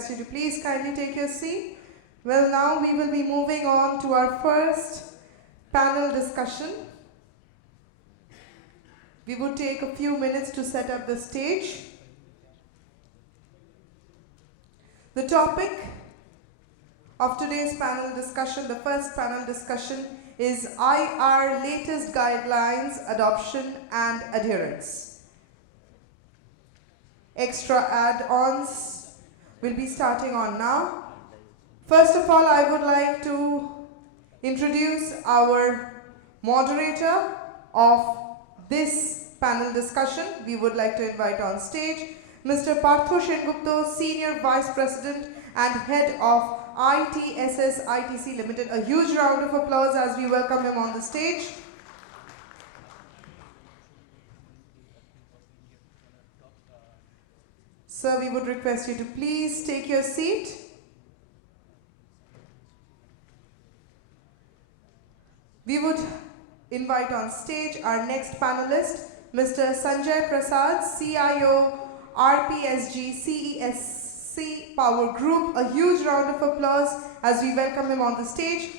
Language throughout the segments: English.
request you to please kindly take your seat. Well, now we will be moving on to our first panel discussion. We would take a few minutes to set up the stage. The topic of today's panel discussion, the first panel discussion, is IR latest guidelines, adoption and adherence. Extra add-ons will be starting on now. First of all, I would like to introduce our moderator of this panel discussion. We would like to invite on stage Mr. Partho Shengupta, Senior Vice President and Head of ITSS ITC Limited. A huge round of applause as we welcome him on the stage. Sir, we would request you to please take your seat. We would invite on stage our next panelist, Mr. Sanjay Prasad, CIO, RPSG CSC Power Group. A huge round of applause as we welcome him on the stage.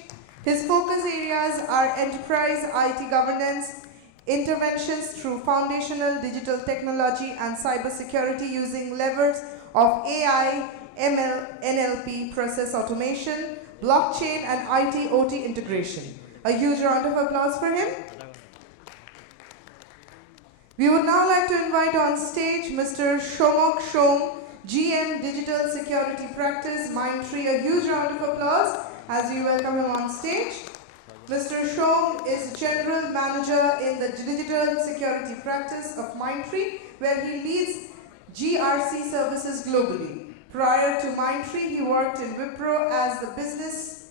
His focus areas are enterprise IT governance, interventions through foundational digital technology and cybersecurity using levers of AI, ML, NLP, process automation, blockchain and IT-OT integration. A huge round of applause for him. We would now like to invite on stage Mr. Shomok Shom, GM Digital Security Practice, Mindtree. A huge round of applause as we welcome him on stage. Mr. Shom is General Manager in the Digital Security Practice of Mindtree, where he leads GRC services globally. Prior to Mindtree, he worked in Wipro as the Business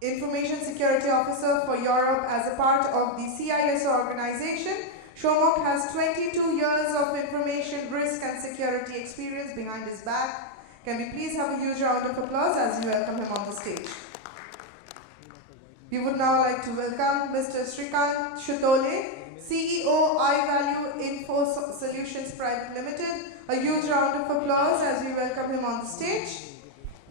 Information Security Officer for Europe as a part of the CISO organization. Shomok has 22 years of information risk and security experience behind his back. Can we please have a huge round of applause as we welcome him on the stage. We would now like to welcome Mr. Srikant Shutole, CEO, iValue Info Solutions Private Limited. A huge round of applause as we welcome him on the stage.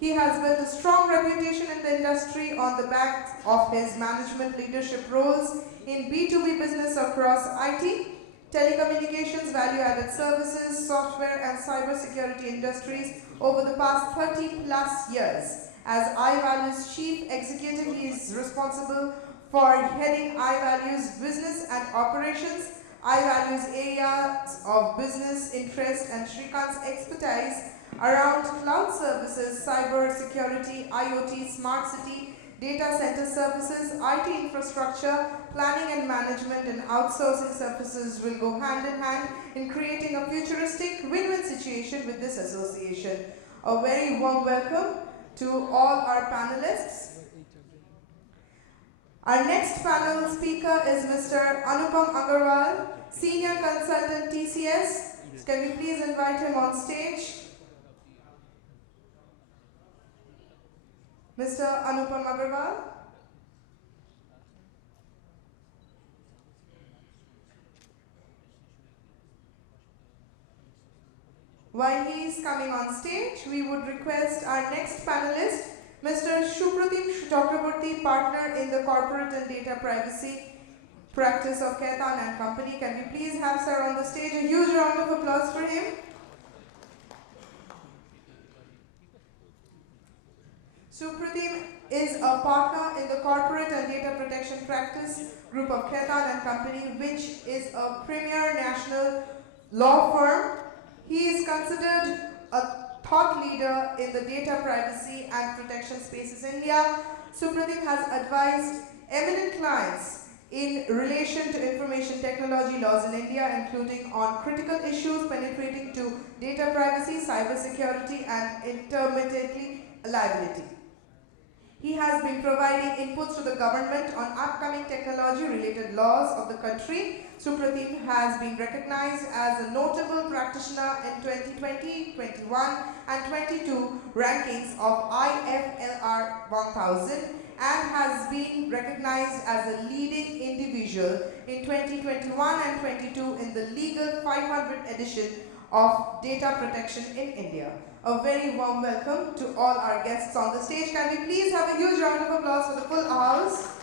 He has built a strong reputation in the industry on the back of his management leadership roles in B2B business across IT, telecommunications, value-added services, software and cybersecurity industries over the past 30 plus years. As iValue's Chief Executive, he is responsible for heading iValue's business and operations, iValue's areas of business interest and Srikant's expertise around cloud services, cyber security, IoT, smart city, data center services, IT infrastructure, planning and management and outsourcing services will go hand in hand in creating a futuristic win-win situation with this association. A very warm welcome to all our panelists. Our next panel speaker is Mr. Anupam Agarwal, Senior Consultant TCS. Can we please invite him on stage? Mr. Anupam Agarwal. While he is coming on stage, we would request our next panelist, Mr. Supratim Chakraborty, partner in the Corporate and Data Privacy Practice of Khaitan and Company. Can we please have sir on the stage? A huge round of applause for him. Supratim is a partner in the Corporate and Data Protection Practice Group of Khaitan and Company, which is a premier national law firm. He is considered a thought leader in the data privacy and protection spaces in India. Supratim has advised eminent clients in relation to information technology laws in India, including on critical issues penetrating to data privacy, cyber security, and intermittently liability. He has been providing inputs to the government on upcoming technology-related laws of the country. Supratim has been recognized as a notable practitioner in 2020, 21 and 22 rankings of IFLR 1000 and has been recognized as a leading individual in 2021 and 22 in the Legal 500 edition of Data Protection in India. A very warm welcome to all our guests on the stage. Can we please have a huge round of applause for the full house?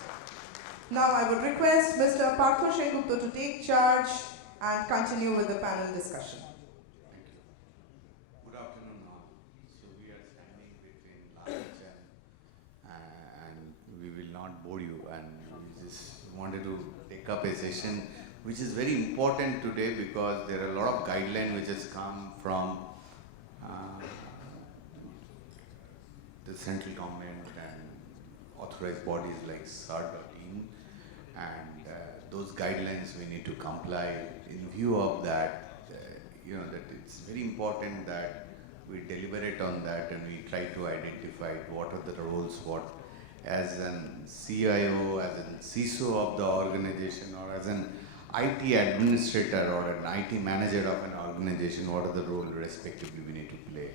Now I would request Mr. Partho Shengupta to take charge and continue with the panel discussion. Thank you. Good afternoon all. So we are standing between lunch and we will not bore you, and we just wanted to take up a session which is very important today because there are a lot of guidelines which has come from the central government and authorized bodies like SAR.in, and those guidelines we need to comply. In view of that, that it's very important that we deliberate on that and we try to identify what are the roles, what as an CIO, as an CISO of the organization, or as an IT administrator or an IT manager of an organization, what are the roles respectively we need to play.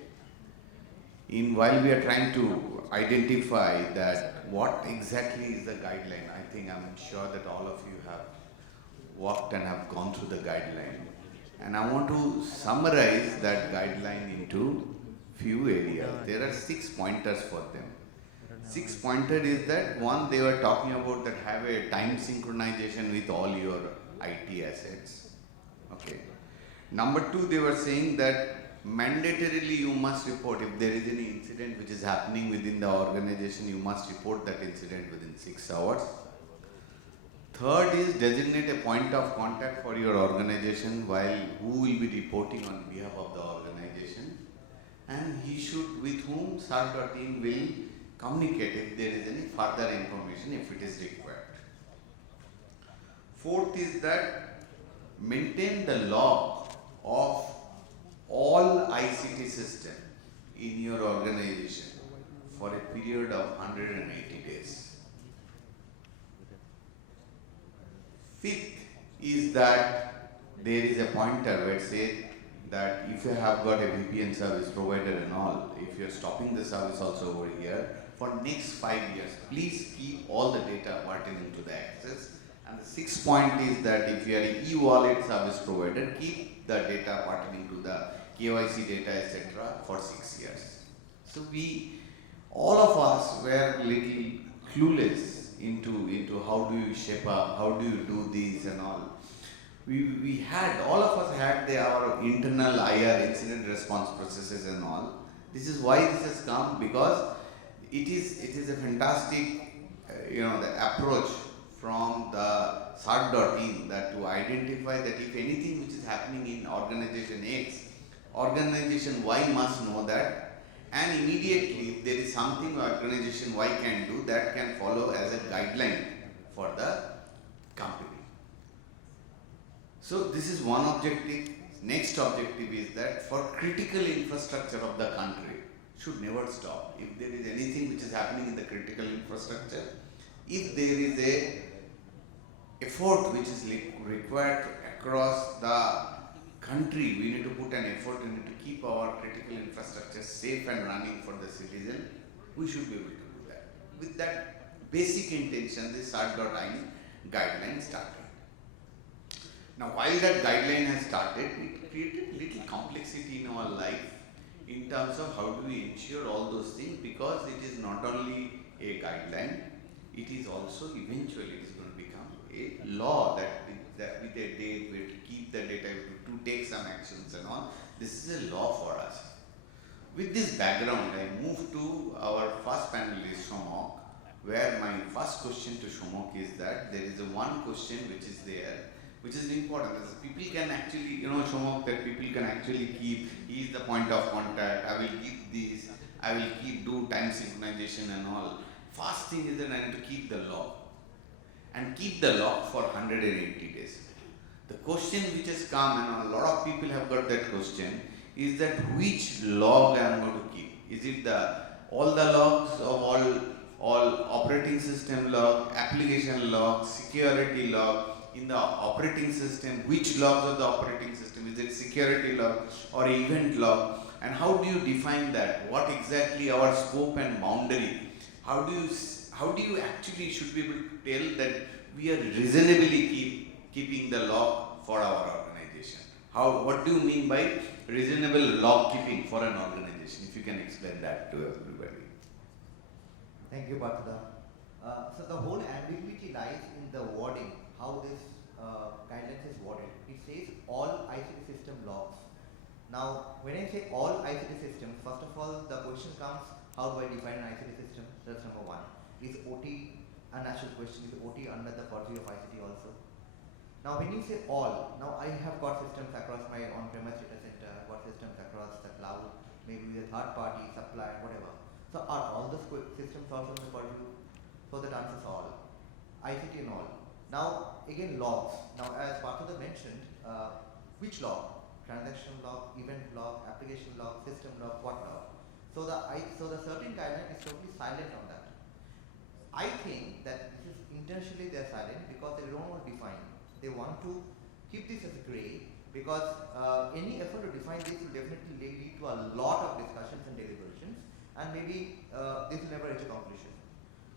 While we are trying to identify that what exactly is the guideline, I think I'm sure that all of you have worked and have gone through the guideline. And I want to summarize that guideline into few areas. There are 6 pointers for them. 6 pointer is that one, they were talking about that have a time synchronization with all your IT assets. Okay. Number 2, they were saying that mandatorily you must report if there is any incident which is happening within the organization, you must report that incident within 6 hours. Third is designate a point of contact for your organization who will be reporting on behalf of the organization, and he should, with whom SAR.in will communicate if there is any further information if it is required. Fourth is that maintain the log of all ICT system in your organization for a period of 180 days. Fifth is that there is a pointer where it says that if you have got a VPN service provider and all, if you're stopping the service also over here, for next 5 years, please keep all the data pertaining to the access. And the 6th point is that if you are an e-wallet service provider, keep the data pertaining to the KYC data, etc. for 6 years. So all of us were little clueless into how do you shape up, how do you do this and all. All of us had our internal IR, incident response processes and all. This is why this has come, because it is a fantastic, the approach from the SAR.in that to identify that if anything which is happening in organization X, organization Y must know that, and immediately if there is something organization Y can do, that can follow as a guideline for the company. So this is one objective. Next objective is that for critical infrastructure of the country should never stop. If there is anything which is happening in the critical infrastructure, if there is a effort which is required across the country, we need to put an effort, we need to keep our critical infrastructure safe and running for the citizen, we should be able to do that. With that basic intention, this SAR.in guideline started. Now, while that guideline has started, it created little complexity in our life in terms of how do we ensure all those things, because it is not only a guideline, it is also eventually it is going to become a law that with a date we have to keep the data, to take some actions and all. This is a law for us. With this background, I move to our first panelist, Shomok, where my first question to Shomok is that there is one question which is there, which is important. As people can actually, Shomok, that people can actually keep, he is the point of contact, I will keep this, I will do time synchronization and all. First thing is that I need to keep the log. And keep the log for 180 days. The question which has come, and a lot of people have got that question, is that which log I am going to keep? Is it all the logs of all operating system log, application log, security log? In the operating system, which logs of the operating system? Is it security log or event log? And how do you define that? What exactly our scope and boundary? How do you actually should be able to tell that we are reasonably keeping the log for our organization? What do you mean by reasonable log keeping for an organization? If you can explain that to everybody. Thank you, Partha. So the whole ambiguity lies in the wording, how this guidelines is worded. It says all ICT system logs. Now, when I say all ICT systems, first of all, the question comes, how do I define an ICT system? That's number one. Is OT a natural question? Is OT under the purview of ICT also? Now, when you say all, now I have got systems across my on-premise data center, I've got systems across the cloud, maybe with a third party, supplier, whatever. So are all the systems also in the purview? So that answers all. ICT and all. Now, again, logs. Now, as Partha mentioned, which log? Transaction log, event log, application log, system log, what log? So the certain guideline is totally silent on that. I think that this is intentionally they are silent because they don't want to define. They want to keep this as a gray because any effort to define this will definitely lead to a lot of discussions and deliberations, and maybe this will never reach a conclusion.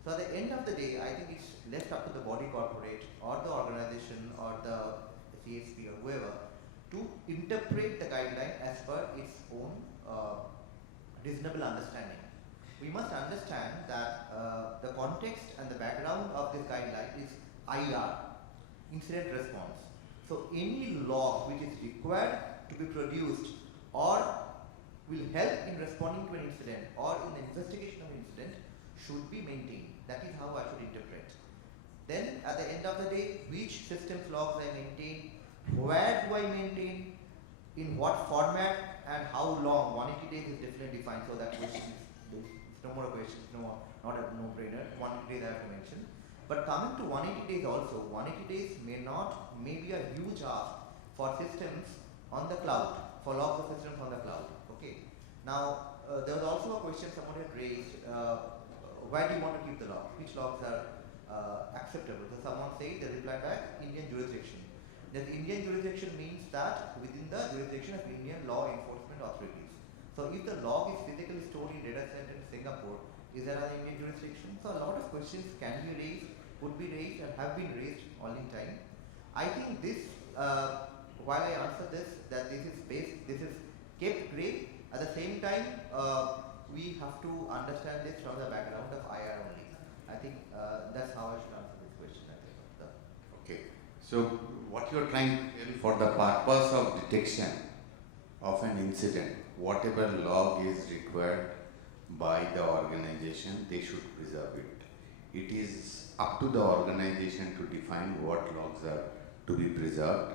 So at the end of the day, I think it's left up to the body corporate or the organization or the CSP or whoever to interpret the guideline as per its own reasonable understanding. We must understand that the context and the background of this guideline is IR, incident response. So any log which is required to be produced or will help in responding to an incident or in the investigation of an incident should be maintained. That is how I should interpret. Then at the end of the day, which systems logs I maintain, where do I maintain, in what format, and how long? 180 days is definitely defined, so that question is no more a question, not a no-brainer. 180 days I have to mention. But coming to 180 days also, 180 days may be a huge ask for systems on the cloud, for logs of systems on the cloud. Okay. Now there was also a question someone had raised. Where do you want to keep the logs? Which logs are acceptable? So someone said, they replied back, Indian jurisdiction. That Indian jurisdiction means that within the jurisdiction of Indian law enforcement authorities. So if the log is physically stored in data center in Singapore, is there an Indian jurisdiction? So a lot of questions can be raised, would be raised, and have been raised all in time. I think this, while I answer this, that this is kept gray. At the same time, we have to understand this from the background of IR only. I think that's how I should answer this question. Okay. So what you are trying to tell, for the purpose of detection of an incident, whatever log is required by the organization, they should preserve it. It is up to the organization to define what logs are to be preserved.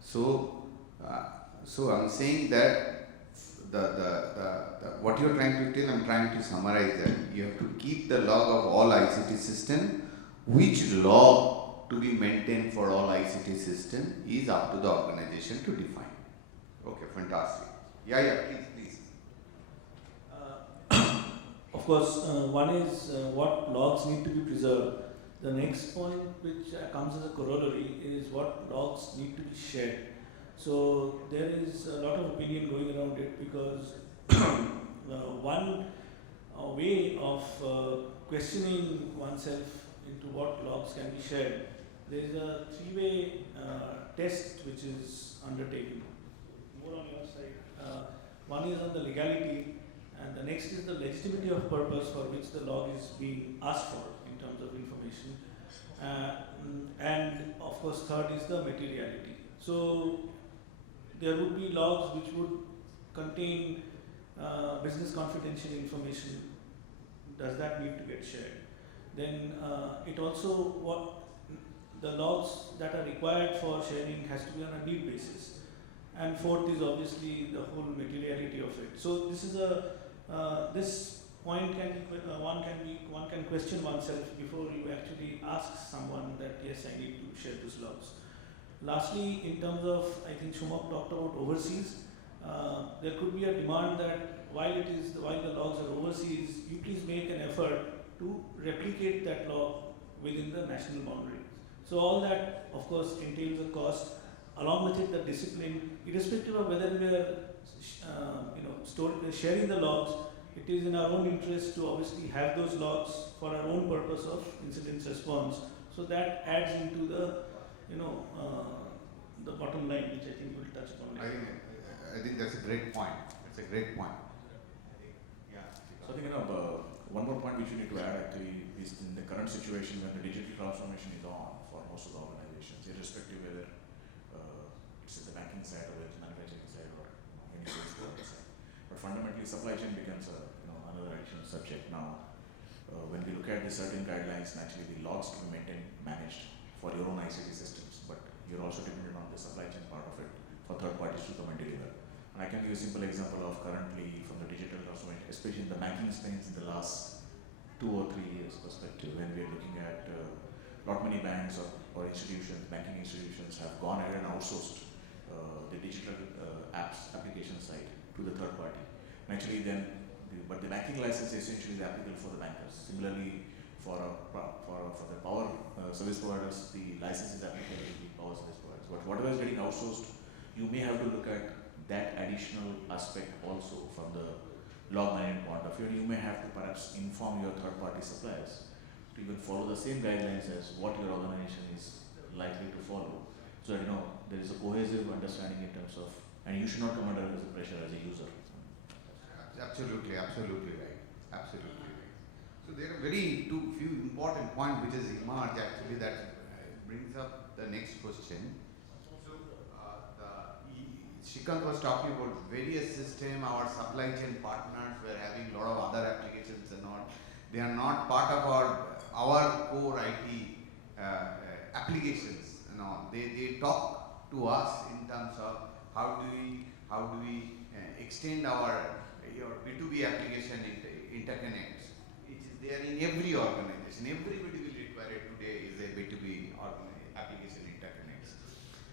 So I'm saying that what you are trying to tell, I'm trying to summarize that you have to keep the log of all ICT system. Which log to be maintained for all ICT system is up to the organization to define. Okay, fantastic. Yeah, please. Of course, one is what logs need to be preserved. The next point which comes as a corollary is what logs need to be shared. So there is a lot of opinion going around it because one way of questioning oneself into what logs can be shared, there is a three-way test which is undertaken. More on your side. One is on the legality, and the next is the legitimacy of purpose for which the log is being asked for in terms of information. And of course, third is the materiality. So there would be logs which would contain business confidential information. Does that need to get shared? Then it also, the logs that are required for sharing has to be on a need basis. And fourth is obviously the whole materiality of it. So this is this point one can question oneself before you actually ask someone that yes, I need to share these logs. Lastly, in terms of, I think Shumak talked about overseas, there could be a demand that while the logs are overseas, you please make an effort to replicate that log within the national boundaries. So all that, of course, entails a cost. Along with it, the discipline, irrespective of whether we are, sharing the logs, it is in our own interest to obviously have those logs for our own purpose of incident response. So that adds into the the bottom line, which I think we'll touch upon later. I think that's a great point. That's a great point. Yeah. So I think one more point which we need to add actually is in the current situation when the digital transformation is on for most of the organizations, irrespective whether it's in the banking side or the manufacturing side or any service provider side. But fundamentally, supply chain becomes another additional subject now. When we look at the certain guidelines, naturally the logs to be maintained, managed for your own ICT systems, but you're also dependent on the supply chain part of it for third parties to come and deliver. And I can give a simple example of currently from the digital transformation, especially in the banking space in the last 2 or 3 years perspective, when we're looking at lot many banks or institutions, banking institutions have gone ahead and outsourced the digital application side to the third party. Naturally then, but the banking license essentially is applicable for the bankers. Similarly, for the power service providers, the license is applicable to the power service providers. But whatever is getting outsourced, you may have to look at that additional aspect also from the log management point of view. You may have to perhaps inform your third-party suppliers to even follow the same guidelines as what your organization is likely to follow, so that there is a cohesive understanding in terms of, and you should not come under the pressure as a user. Absolutely right. Absolutely right. So there are few important points which has emerged actually that brings up the next question. So Shrikant was talking about various systems. Our supply chain partners were having a lot of other applications and all. They are not part of our core IT applications. They talk to us in terms of how do we extend our B2B application interconnects. It is there in every organization. Everybody will require it today is a B2B application interconnects.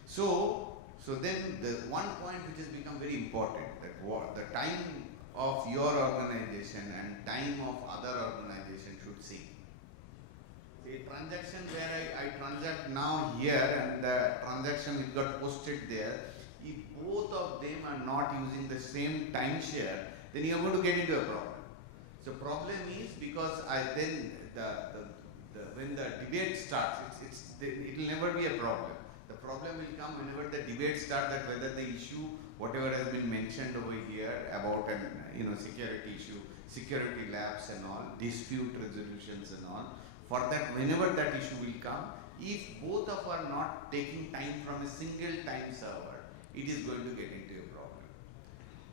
So then the one point which has become very important, that the time of your organization and time of other organization should sync. A transaction where I transact now here and the transaction which got posted there, if both of them are not using the same timeshare, then you are going to get into a problem. So problem is because when the debate starts, it will never be a problem. The problem will come whenever the debate starts, that whether the issue, whatever has been mentioned over here about security issue, security labs and all, dispute resolutions and all. For that, whenever that issue will come, if both of are not taking time from a single time server, it is going to get into a problem.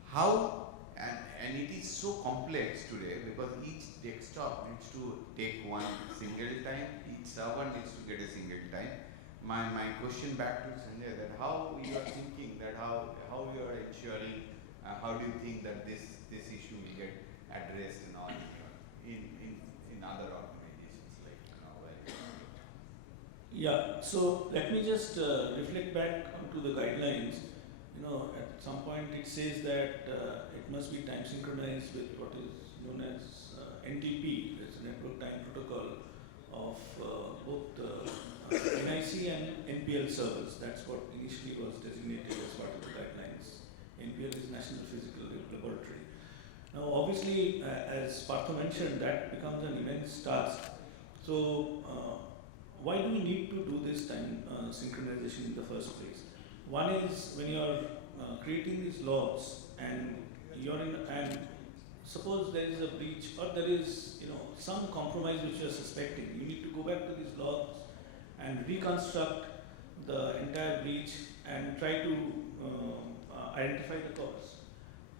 How? And it is so complex today because each desktop needs to take one single time, each server needs to get a single time. My question back to Sanjay, that how you are thinking, that how you are ensuring, how do you think that this issue will get addressed in all in other organizations like Yeah, so let me just reflect back onto the guidelines. At some point it says that it must be time synchronized with what is known as NTP, that's a network time protocol of both NIC and NPL servers. That's what initially was designated as part of the guidelines. NPL is National Physical Laboratory. Now obviously, as Partha mentioned, that becomes an immense task. So why do we need to do this time synchronization in the first place? One is when you are creating these logs and and suppose there is a breach or there is some compromise which you are suspecting, you need to go back to these logs and reconstruct the entire breach and try to identify the cause.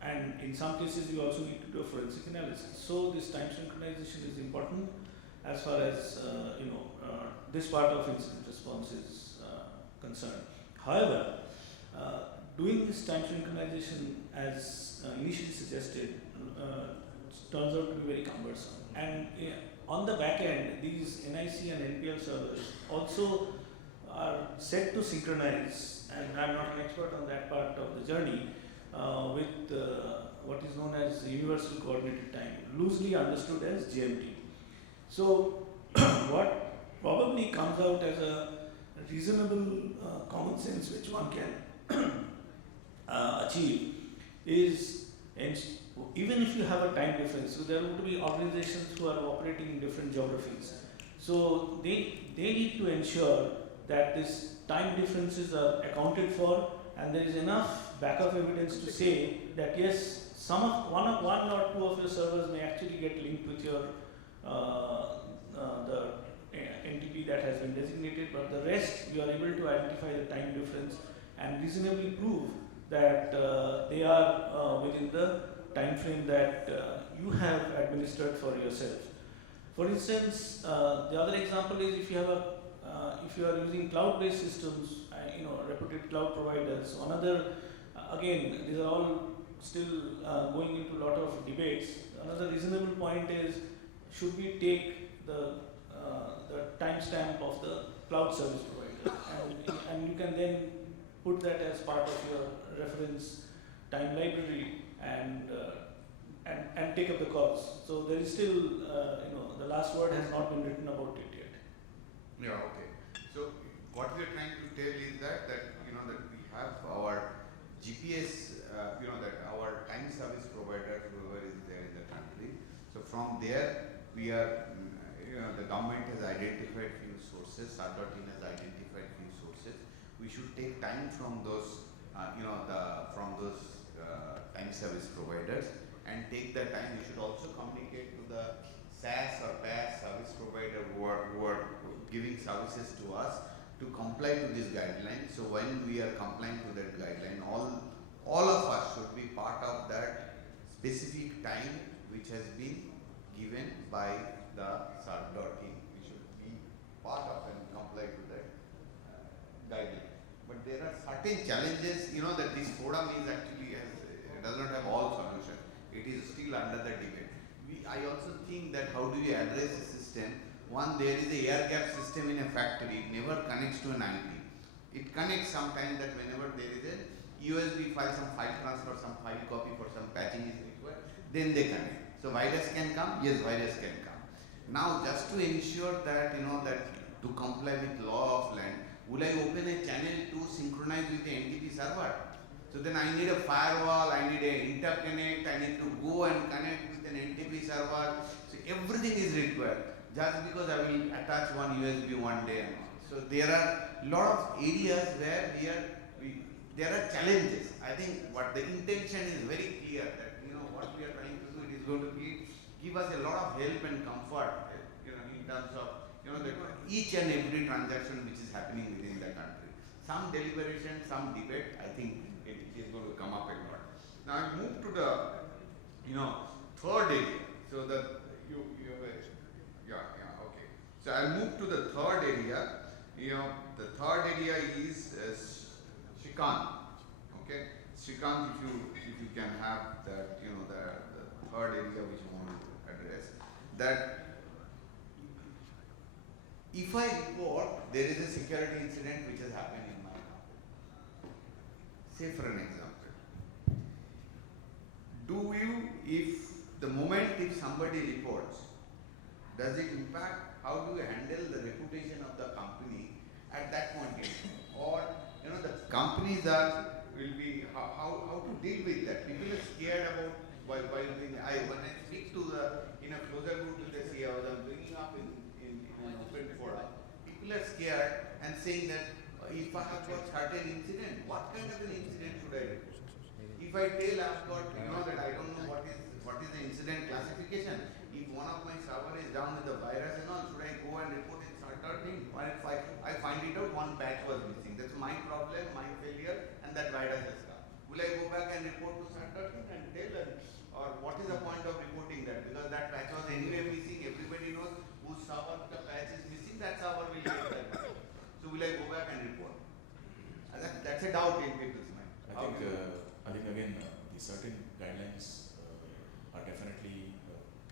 And in some cases you also need to do a forensic analysis. So this time synchronization is important as far as this part of incident response is concerned. However, doing this time synchronization as initially suggested turns out to be very cumbersome. And on the back end, these NIC and NPL servers also are set to synchronize, and I'm not an expert on that part of the journey, with what is known as Universal Coordinated Time, loosely understood as GMT. So what probably comes out as a reasonable common sense which one can achieve is, even if you have a time difference, so there would be organizations who are operating in different geographies. So they need to ensure that these time differences are accounted for, and there is enough backup evidence to say that yes, one or two of your servers may actually get linked with your the NTP that has been designated, but the rest you are able to identify the time difference and reasonably prove that they are within the time frame that you have administered for yourself. For instance, the other example is if you have if you are using cloud-based systems, reputed cloud providers. Another, again, these are all still going into a lot of debates. Another reasonable point is, should we take the timestamp of the cloud service provider, and you can then put that as part of your reference time library and take up the calls. So there is still, the last word has not been written about it yet. Yeah, okay. So what we are trying to tell is that that we have our GPS, that our time service provider, whoever is there in the country. So from there, we are, the government has identified few sources, SAR.in has identified few sources. We should take time from those, from those time service providers and take the time. We should also communicate to the SAS or PAS service provider who are giving services to us to comply to this guideline. So when we are complying to that guideline, all of us should be part of that specific time which has been given by the SAR.in. We should be part of and comply to that guideline. But there are certain challenges, that this forum is actually does not have all solutions. It is still under the debate. I also think that how do you address the system? One, there is a air gap system in a factory. It never connects to an IP. It connects sometimes that whenever there is a USB file, some file transfer, some file copy for some patching is required, then they connect. So virus can come? Yes, virus can come. Now just to ensure that, that to comply with law of land, will I open a channel to synchronize with the NTP server? So then I need a firewall, I need an interconnect, I need to go and connect with an NTP server. So everything is required just because I will attach one USB one day and all. So there are a lot of areas where there are challenges. I think what the intention is very clear that what we are trying to do, it is going to give us a lot of help and comfort, in terms of each and every transaction which is happening within the country. Some deliberation, some debate, I think it is going to come up a lot. Now I move to the third area. So the okay. So I move to the third area. The third area is Shrikant. Okay, Shrikant, if you can have that, the third area which you want to address, that if I report there is a security incident which has happened in my company, say for an example, if somebody reports, does it impact, how do you handle the reputation of the company at that point in time? Or the companies will be, how to deal with that? People are scared about when I speak to in a closer group with the CEOs, I'm bringing up in an open forum, people are scared and saying that if I have got certain incident, what kind of an incident should I do? If I tell I've got, that I don't know what is the incident classification, if one of my server is down with the virus and all, should I go and report it certain? Or if I find it out one patch was missing, that's my problem, my failure, and that virus has come. Will I go back and report to certain and tell them, or what is the point of reporting that? Because that patch was anyway missing, everybody knows whose server the patch is missing, that server will get that. So will I go back and report? That's a doubt in people's mind. I think again, the certain guidelines are definitely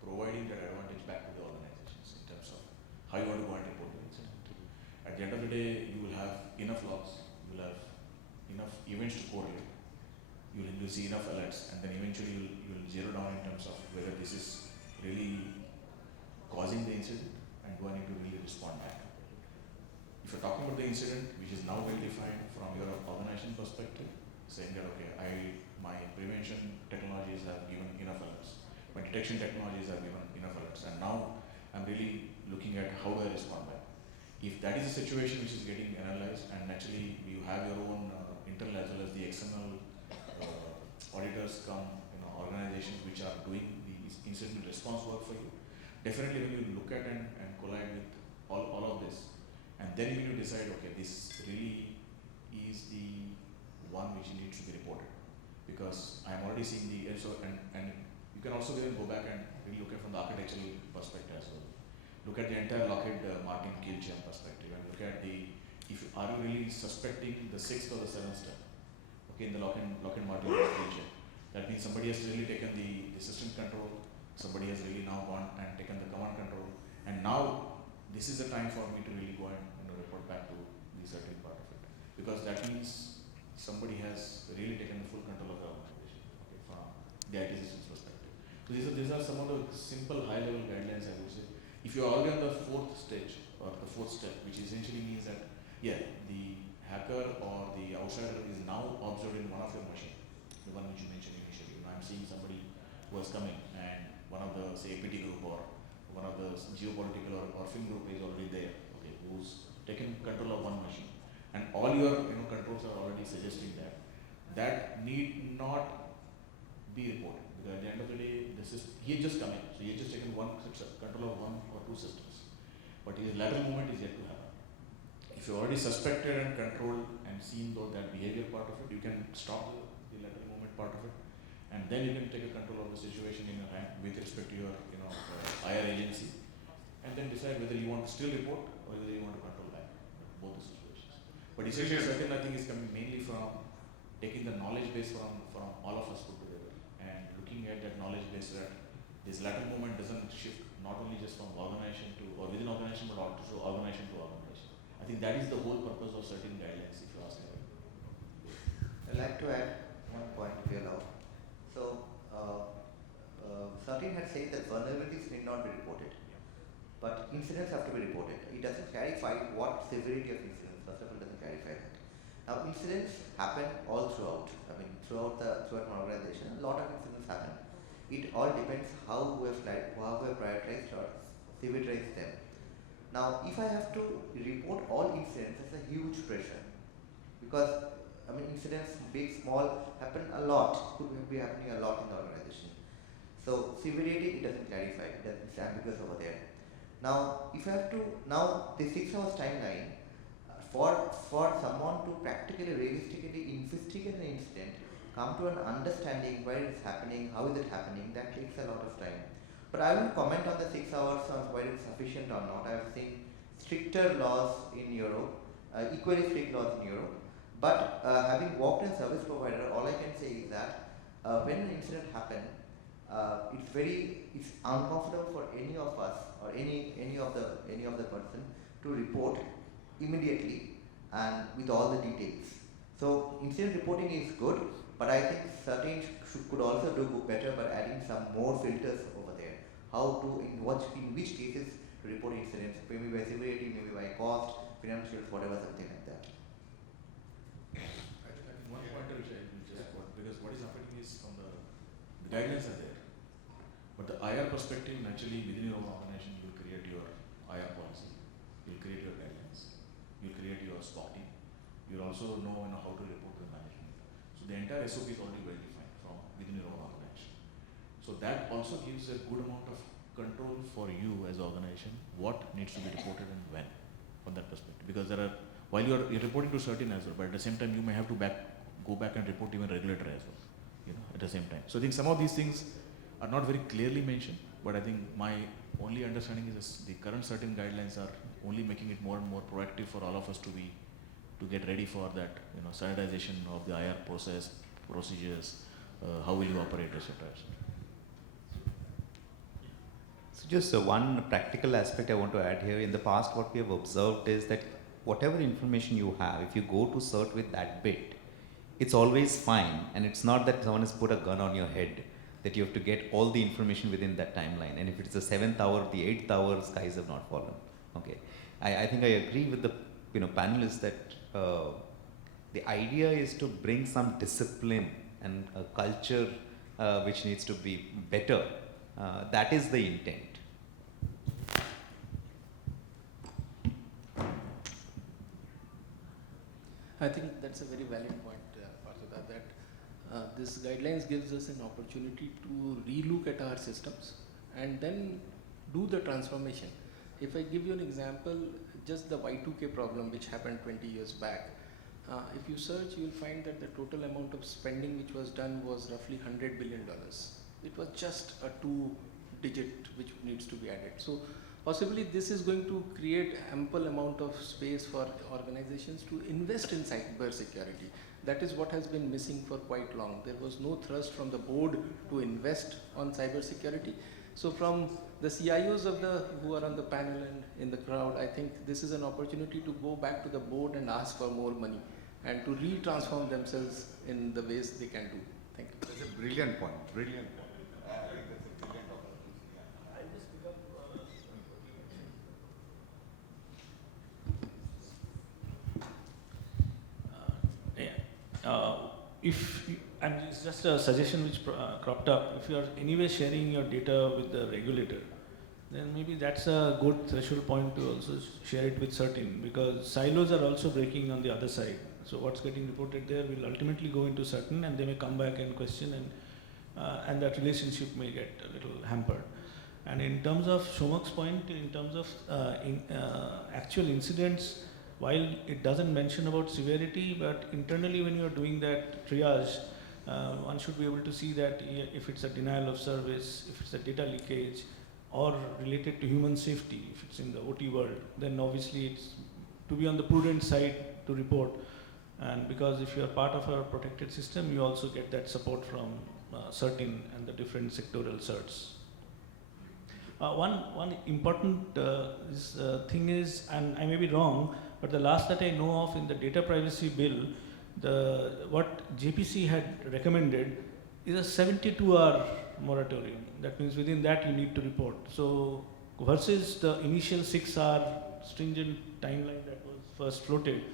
providing that advantage back to the organizations in terms of how you want to go and report the incident. At the end of the day, you will have enough logs, you will have enough events to correlate, you will see enough alerts, and then eventually you will zero down in terms of whether this is really causing the incident and do I need to really respond back. If you're talking about the incident which is now well defined from your organization perspective, saying that okay, my prevention technologies have given enough alerts, my detection technologies have given enough alerts, and now I'm really looking at how do I respond back. If that is a situation which is getting analyzed, and naturally you have your own internal as well as the external auditors come, organizations which are doing the incident response work for you, definitely when you look at and collide with all of this, and then when you decide, okay, this really is the one which needs to be reported, because I am already seeing the, and you can also then go back and really look at from the architectural perspective as well. Look at the entire Lockheed Martin kill chain perspective, and look at are you really suspecting the 6th or the 7th step, okay, in the Lockheed Martin kill chain. That means somebody has really taken the system control, somebody has really now gone and taken the command control, and now this is the time for me to really go and report back to the certain part of it, because that means somebody has really taken the full control of the organization, okay, from the IT systems perspective. So these are some of the simple high level guidelines I would say. If you are already on the 4th stage or the 4th step, which essentially means that the hacker or the outsider is now observed in one of your machine, the one which you mentioned initially. I'm seeing somebody who was coming, and one of the say APT group or one of the geopolitical or film group is already there, okay, who's taken control of one machine, and all your controls are already suggesting that need not be reported, because at the end of the day, he just come in, so he just taken control of one or two systems, but his lateral movement is yet to happen. If you already suspected and controlled and seen though that behavior part of it, you can stop the lateral movement part of it, and then you can take a control of the situation in your hand with respect to your IR agency, and then decide whether you want to still report or whether you want to control back both the situations. But essentially, certain I think is coming mainly from taking the knowledge base from all of us put together and looking at that knowledge base that this lateral movement doesn't shift not only just from organization to or within organization but also organization to organization. I think that is the whole purpose of certain guidelines, if you ask me. I'd like to add one point if you allow. So, 13 had said that vulnerabilities need not be reported, but incidents have to be reported. It doesn't clarify what severity of incidents. First of all, doesn't clarify that. Now, incidents happen all throughout. I mean, throughout an organization, a lot of incidents happen. It all depends how we have prioritized or severized them. Now, if I have to report all incidents, it's a huge pressure, because I mean, incidents, big, small, happen a lot. Could be happening a lot in the organization. So severity, it doesn't clarify. It's ambiguous over there. Now, if I have to the 6 hours timeline for someone to practically, realistically investigate an incident, come to an understanding where it's happening, how is it happening, that takes a lot of time. But I won't comment on the 6 hours on whether it's sufficient or not. I've seen stricter laws in Europe, equally strict laws in Europe. But having worked in service provider, all I can say is that when an incident happens, it's uncomfortable for any of us or any of the person to report immediately and with all the details. So incident reporting is good, but I think certain could also do better by adding some more filters over there. How to in which cases to report incidents, maybe by severity, maybe by cost, financials, whatever, something like that. I think one pointer which I will just put, because what is happening is from the guidelines are there, but the IR perspective, naturally within your own organization, you will create your IR policy, you will create your guidelines, you will create your SPOC team, you will also know how to report to management. So the entire SOP is already well defined from within your own organization. So that also gives a good amount of control for you as an organization, what needs to be reported and when, from that perspective. Because there are, while you're reporting to certain as well, but at the same time you may have to go back and report even regulator as well, at the same time. So I think some of these things are not very clearly mentioned, but I think my only understanding is the current certain guidelines are only making it more and more proactive for all of us to get ready for that, standardization of the IR process, procedures, how will you operate, etc. So just one practical aspect I want to add here. In the past, what we have observed is that whatever information you have, if you go to cert with that bit, it's always fine, and it's not that someone has put a gun on your head that you have to get all the information within that timeline. And if it's the 7th hour, the 8th hour, skies have not fallen. Okay, I think I agree with the panelists that the idea is to bring some discipline and a culture which needs to be better. That is the intent. I think that's a very valid point, Parthuda, that this guidelines gives us an opportunity to relook at our systems and then do the transformation. If I give you an example, just the Y2K problem which happened 20 years back, if you search, you will find that the total amount of spending which was done was roughly $100 billion. It was just a 2-digit which needs to be added. So possibly this is going to create ample amount of space for organizations to invest in cyber security. That is what has been missing for quite long. There was no thrust from the board to invest on cyber security. So from the CIOs of who are on the panel and in the crowd, I think this is an opportunity to go back to the board and ask for more money and to re-transform themselves in the ways they can do. Thank you. That's a brilliant point. Brilliant point. I think that's a brilliant opportunity. If you, and it's just a suggestion which cropped up, if you are anyway sharing your data with the regulator, then maybe that's a good threshold point to also share it with certain, because silos are also breaking on the other side. So what's getting reported there will ultimately go into certain, and they may come back and question, and that relationship may get a little hampered. And in terms of Shomak's point, in terms of actual incidents, while it doesn't mention about severity, but internally when you are doing that triage, one should be able to see that if it's a denial of service, if it's a data leakage, or related to human safety, if it's in the OT world, then obviously it's to be on the prudent side to report. And because if you are part of a protected system, you also get that support from certain and the different sectoral certs. One important thing is, and I may be wrong, but the last that I know of in the data privacy bill, what JPC had recommended is a 72-hour moratorium. That means within that you need to report. So versus the initial 6-hour stringent timeline that was first floated,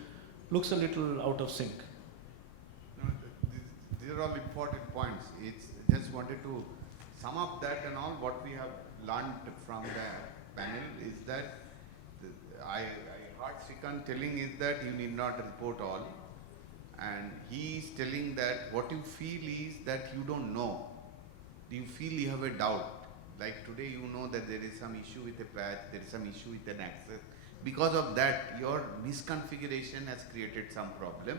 looks a little out of sync. No, these are all important points. It's just wanted to sum up that and all. What we have learned from the panel is that I heard Srikant telling is that you need not report all, and he is telling that what you feel is that you don't know. You feel you have a doubt. Like today you know that there is some issue with a patch, there is some issue with an access. Because of that, your misconfiguration has created some problem.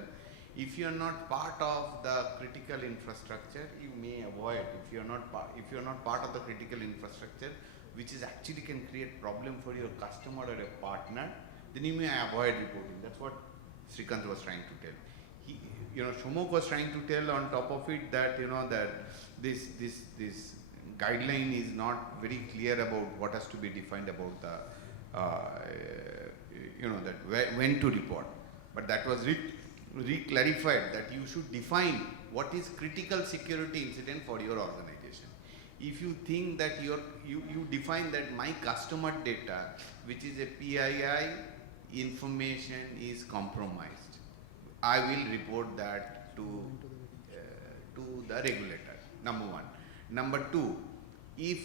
If you are not part of the critical infrastructure, you may avoid. If you are not part of the critical infrastructure, which is actually can create problem for your customer or a partner, then you may avoid reporting. That's what Srikant was trying to tell. Shomak was trying to tell on top of it that that this guideline is not very clear about what has to be defined about the when to report. But that was re-clarified that you should define what is critical security incident for your organization. If you think that you define that my customer data, which is a PII information, is compromised, I will report that to the regulator, number one. Number two, if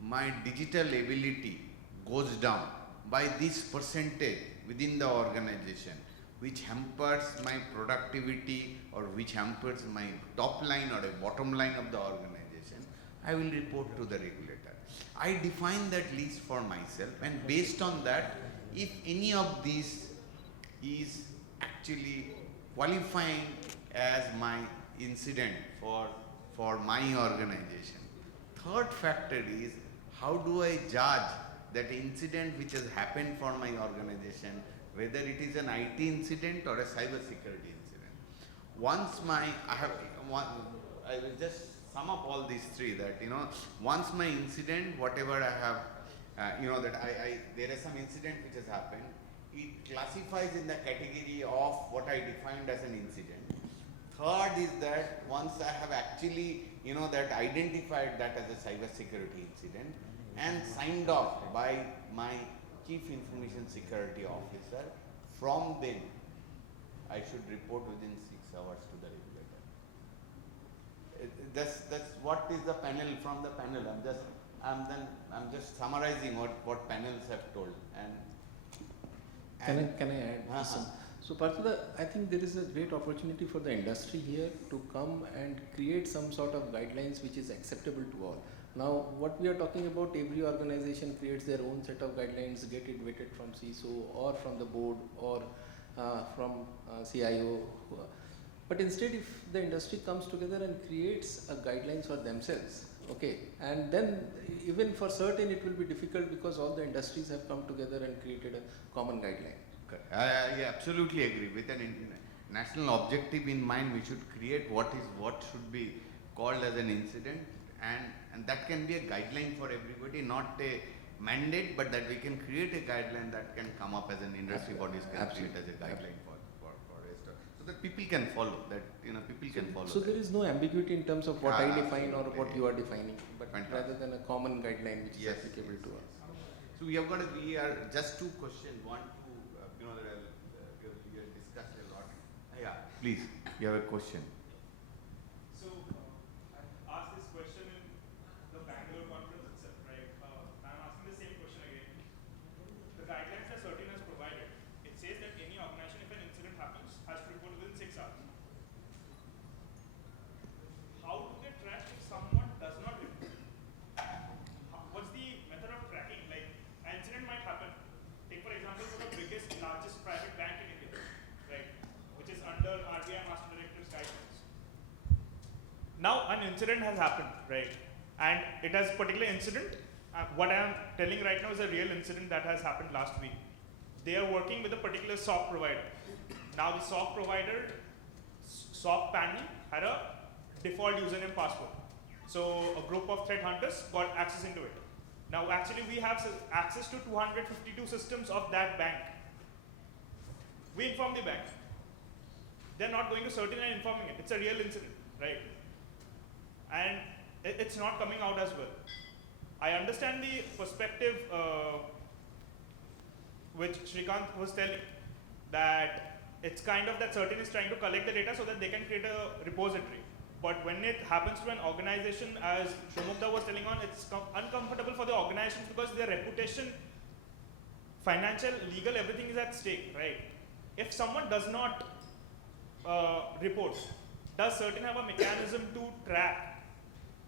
my digital ability goes down by this percentage within the organization, which hampers my productivity or which hampers my top line or a bottom line of the organization, I will report to the regulator. I define that list for myself, and based on that, if any of these is actually qualifying as my incident for my organization. Third factor is, how do I judge that incident which has happened for my organization, whether it is an IT incident or a cyber security incident. I will just sum up all these three, that once my incident, whatever I have, there is some incident which has happened, it classifies in the category of what I defined as an incident. Third is that once I have actually, identified that as a cyber security incident and signed off by my Chief Information Security Officer, from then I should report within 6 hours to the regulator. That's what is the panel from the panel. I'm just summarizing what panels have told. Can I add some? So Partha, I think there is a great opportunity for the industry here to come and create some sort of guidelines which is acceptable to all. Now, what we are talking about, every organization creates their own set of guidelines, get it vetted from CISO or from the board or from CIO. But instead, if the industry comes together and creates a guidelines for themselves, okay, and then even for certain it will be difficult because all the industries have come together and created a common guideline. I absolutely agree. With an national objective in mind, we should create what should be called as an incident, and that can be a guideline for everybody, not a mandate, but that we can create a guideline that can come up as an industry bodies can create as a guideline for rest so that people can follow. That people can follow. So there is no ambiguity in terms of what I define or what you are defining, but Fantastic. rather than a common guideline which Yes, is applicable to yes. us. So we are just two questions. One, two, we have discussed a lot. Yeah, please, you have a question. So, I asked this question in the Bangalore conference itself, right? I'm asking the same question again. The guidelines that Certain has provided, it says that any organization, if an incident happens, has to report within 6 hours. How do they track if someone does not report? What's the method of tracking? Like, an incident might happen. Take for example, for the biggest, largest private bank in India, right? Which is under RBI Master Director's guidelines. Now, an incident has happened, right? And it has particular incident. What I am telling right now is a real incident that has happened last week. They are working with a particular SOC provider. Now, the SOC provider, SOC panel, had a default username password. So, a group of threat hunters got access into it. Now, actually, we have access to 252 systems of that bank. We inform the bank. They're not going to Certain and informing it. It's a real incident, right? And it's not coming out as well. I understand the perspective which Shrikant was telling, that it's kind of that Certain is trying to collect the data so that they can create a repository. But when it happens to an organization, as Shomukta was telling on, it's uncomfortable for the organizations because their reputation, financial, legal, everything is at stake, right? If someone does not report, does Certain have a mechanism to track?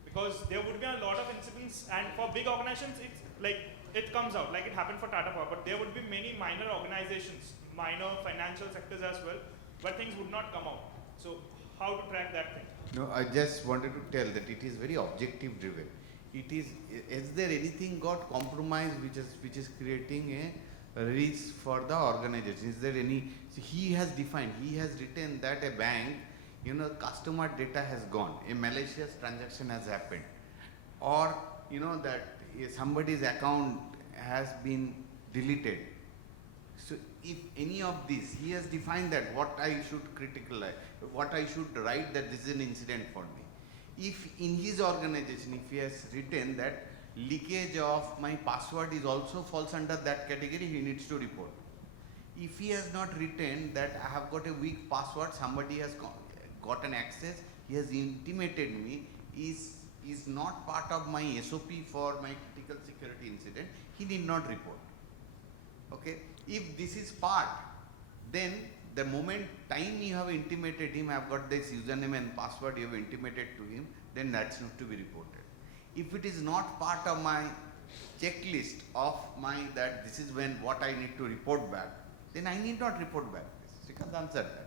Because there would be a lot of incidents, and for big organizations, it's like it comes out, like it happened for Tata Power. But there would be many minor organizations, minor financial sectors as well, where things would not come out. So, how to track that thing? No, I just wanted to tell that it is very objective driven. It is there anything got compromised which is creating a risk for the organization? Is there any? So he has defined, he has written that a bank, customer data has gone, a malicious transaction has happened, or that somebody's account has been deleted. So if any of this, he has defined that what I should what I should write that this is an incident for me. If in his organization, if he has written that leakage of my password is also falls under that category, he needs to report. If he has not written that I have got a weak password, somebody has gotten access, he has intimated me, is not part of my SOP for my critical security incident, he need not report. Okay? If this is part, then the moment time you have intimated him, I have got this username and password you have intimated to him, then that's not to be reported. If it is not part of my checklist of that this is what I need to report back, then I need not report back this. You can answer that.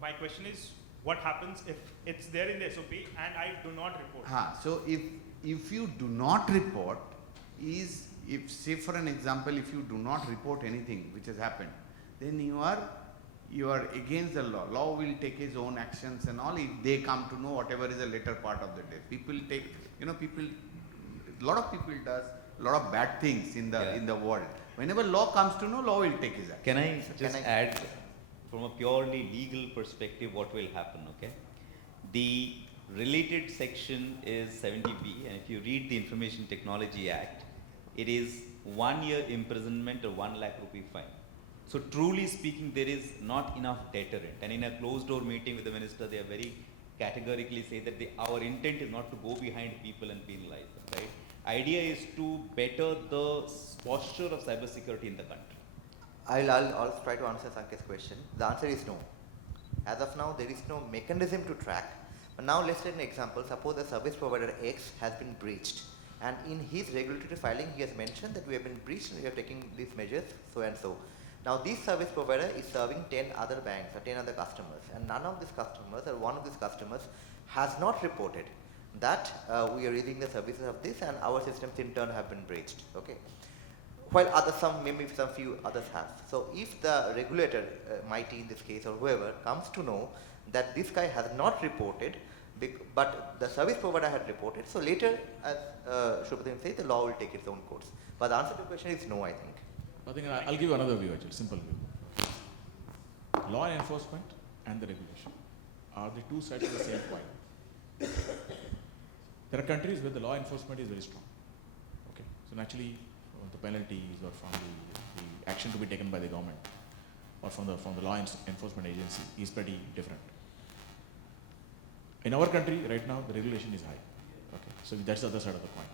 My question is, what happens if it's there in the SOP and I do not report? So if you do not report, if say for an example, if you do not report anything which has happened, then you are against the law. Law will take its own actions and all if they come to know whatever is the later part of the day. People take, a lot of people does a lot of bad things in the world. Whenever law comes to know, law will take its action. Can I just add from a purely legal perspective what will happen, okay? The related section is 70B, and if you read the Information Technology Act, it is 1 year imprisonment or 1 lakh rupee fine. So truly speaking, there is not enough deterrent. And in a closed door meeting with the minister, they are very categorically say that our intent is not to go behind people and penalize them, right? Idea is to better the posture of cybersecurity in the country. I'll try to answer Sanket's question. The answer is no. As of now, there is no mechanism to track. But now let's take an example. Suppose the service provider X has been breached. And in his regulatory filing, he has mentioned that we have been breached and we are taking these measures, so and so. Now, this service provider is serving 10 other banks or 10 other customers. And none of these customers or one of these customers has not reported that we are using the services of this and our systems in turn have been breached. Okay. While maybe some few others have. So if the regulator, MIT in this case or whoever, comes to know that this guy has not reported, but the service provider had reported, so later, as Shubhadev says, the law will take its own course. But the answer to the question is no, I think. I think I'll give you another view, actually, simple view. Law enforcement and the regulation are the two sides of the same coin. There are countries where the law enforcement is very strong. Okay, so naturally, the penalties or from the action to be taken by the government or from the law enforcement agency is pretty different. In our country right now, the regulation is high. Okay, so that's the other side of the coin.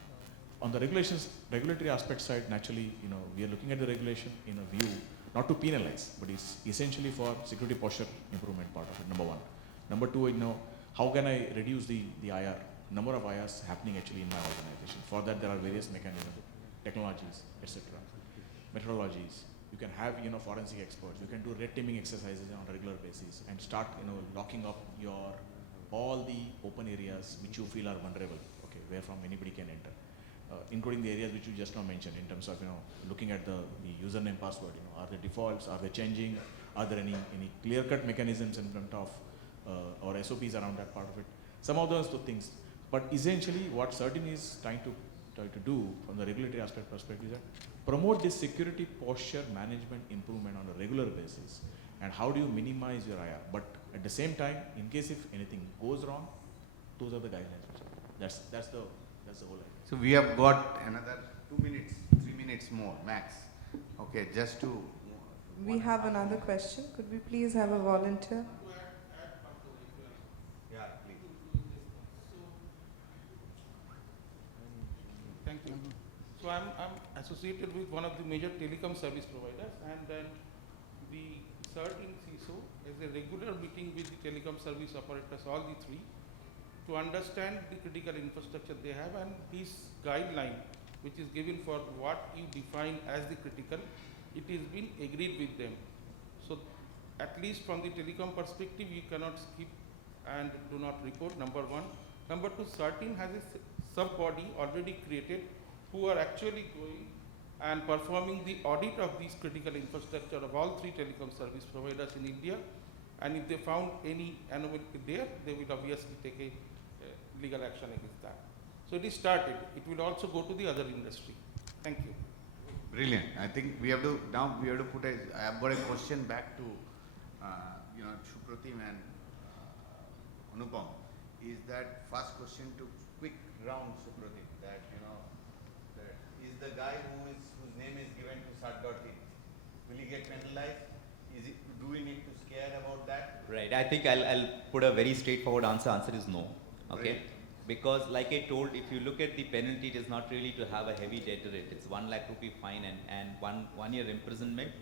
On the regulatory aspect side, naturally, we are looking at the regulation in a view not to penalize, but it's essentially for security posture improvement part of it. Number one. Number two, how can I reduce the IR number of IRs happening actually in my organization? For that, there are various mechanisms, technologies, etc., methodologies. You can have forensic experts. You can do red teaming exercises on a regular basis and start locking up all the open areas which you feel are vulnerable. Okay, where from anybody can enter, including the areas which you just now mentioned in terms of looking at the username password. Are there defaults? Are they changing? Are there any clear-cut mechanisms in front of or SOPs around that part of it? Some of those things. But essentially, what CERTIN is trying to do from the regulatory aspect perspective is that promote this security posture management improvement on a regular basis. And how do you minimize your IR? But at the same time, in case if anything goes wrong, those are the guidelines. That's the whole idea. So we have got another 2 minutes, 3 minutes more max. Okay, just to. We have another question. Could we please have a volunteer? Yeah, please. Thank you. So I'm associated with one of the major telecom service providers, and then the CERTIN CISO is a regular meeting with the telecom service operators, all the three, to understand the critical infrastructure they have, and this guideline, which is given for what you define as the critical, it is been agreed with them. So at least from the telecom perspective, you cannot skip and do not report, number one. Number two, CERTIN has a sub-body already created who are actually going and performing the audit of these critical infrastructure of all three telecom service providers in India. And if they found any anomaly there, they will obviously take a legal action against that. So it is started. It will also go to the other industry. Thank you. Brilliant. I think we have to put I have got a question back to Supratim and Anupam. Is that first question to quick round, Supratim, that that is the guy whose name is given to Sat.in, will he get penalized? Do we need to scare about that? Right. I think I'll put a very straightforward answer. Answer is no. Okay. Right. Because like I told, if you look at the penalty, it is not really to have a heavy deterrent. It's 1 lakh rupee fine and one year imprisonment.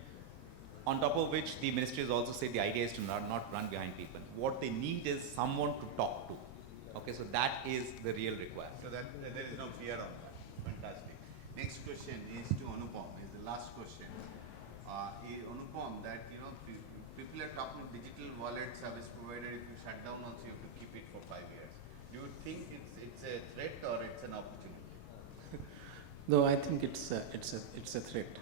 On top of which, the ministry has also said the idea is to not run behind people. What they need is someone to talk to. Okay, so that is the real requirement. So that there is no fear of that. Fantastic. Next question is to Anupam. Is the last question. Anupam, that people are talking digital wallet service provider. If you shut down, also you have to keep it for 5 years. Do you think it's a threat or it's an opportunity? No, I think it's a threat.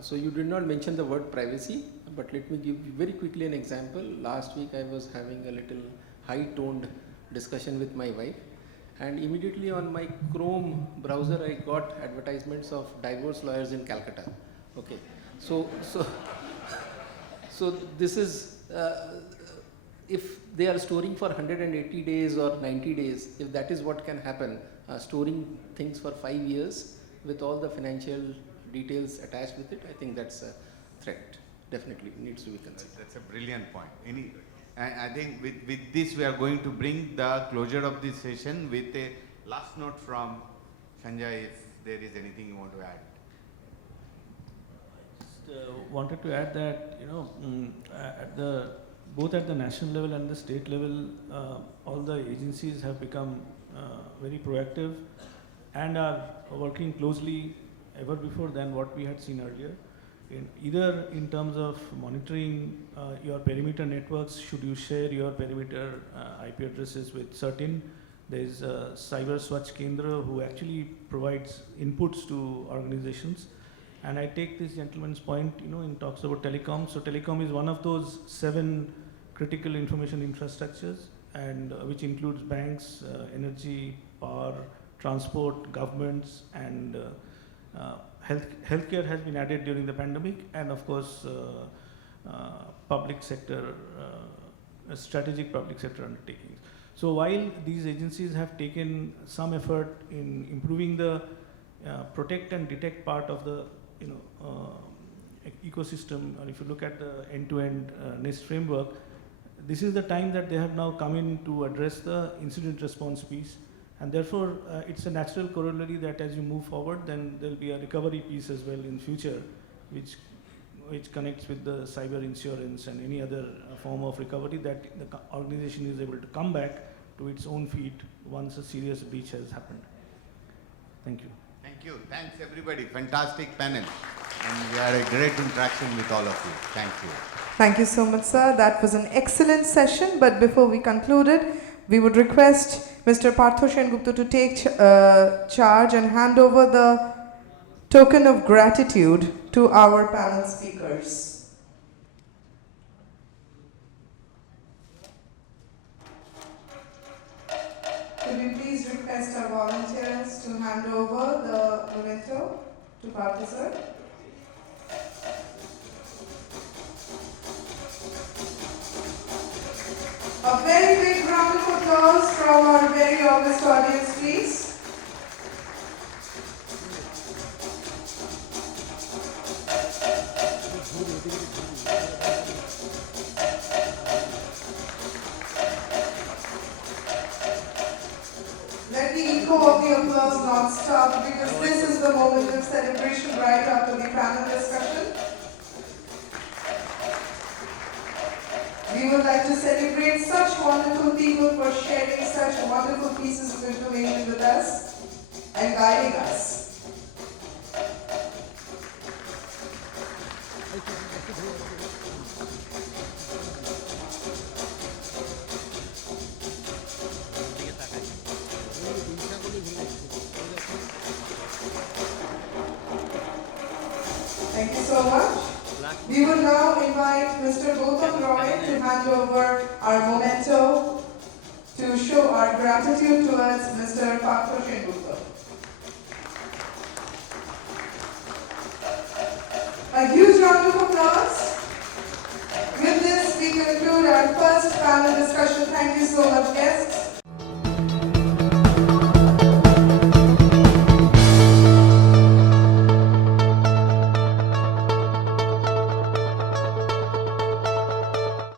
So you did not mention the word privacy, but let me give you very quickly an example. Last week I was having a little high-toned discussion with my wife, and immediately on my Chrome browser I got advertisements of divorce lawyers in Calcutta. Okay, so this is if they are storing for 180 days or 90 days, if that is what can happen, storing things for 5 years with all the financial details attached with it, I think that's a threat. Definitely needs to be considered. That's a brilliant point. I think with this we are going to bring the closure of this session with a last note from Sanjay, if there is anything you want to add. Just wanted to add that, at the both at the national level and the state level, all the agencies have become very proactive and are working closely ever before than what we had seen earlier. Either in terms of monitoring your perimeter networks, should you share your perimeter IP addresses with certain. There is a Cyber Swachh Kendra who actually provides inputs to organizations. And I take this gentleman's point, in talks about telecom. So telecom is one of those 7 critical information infrastructures, and which includes banks, energy, power, transport, governments, and healthcare has been added during the pandemic, and of course public sector, strategic public sector undertakings. So while these agencies have taken some effort in improving the protect and detect part of the ecosystem, and if you look at the end-to-end NIST framework, this is the time that they have now come in to address the incident response piece. And therefore, it's a natural corollary that as you move forward, then there'll be a recovery piece as well in future, which connects with the cyber insurance and any other form of recovery that the organization is able to come back to its own feet once a serious breach has happened. Thank you. Thank you. Thanks everybody. Fantastic panel. And we had a great interaction with all of you. Thank you. Thank you so much, sir. That was an excellent session. But before we concluded, we would request Mr. Partho Sengupta to take charge and hand over the token of gratitude to our panel speakers. Could we please request our volunteers to hand over the memento to Partho sir? A very big round of applause from our very august audience, please. Let the echo of the applause not stop, because this is the moment of celebration right after the panel discussion. We would like to celebrate such wonderful people for sharing such wonderful pieces of information with us and guiding us. Thank you so much. We will now invite Mr. Gautam Roy to hand over our memento to show our gratitude towards Mr. Partho Sengupta. A huge round of applause. With this, we conclude our first panel discussion.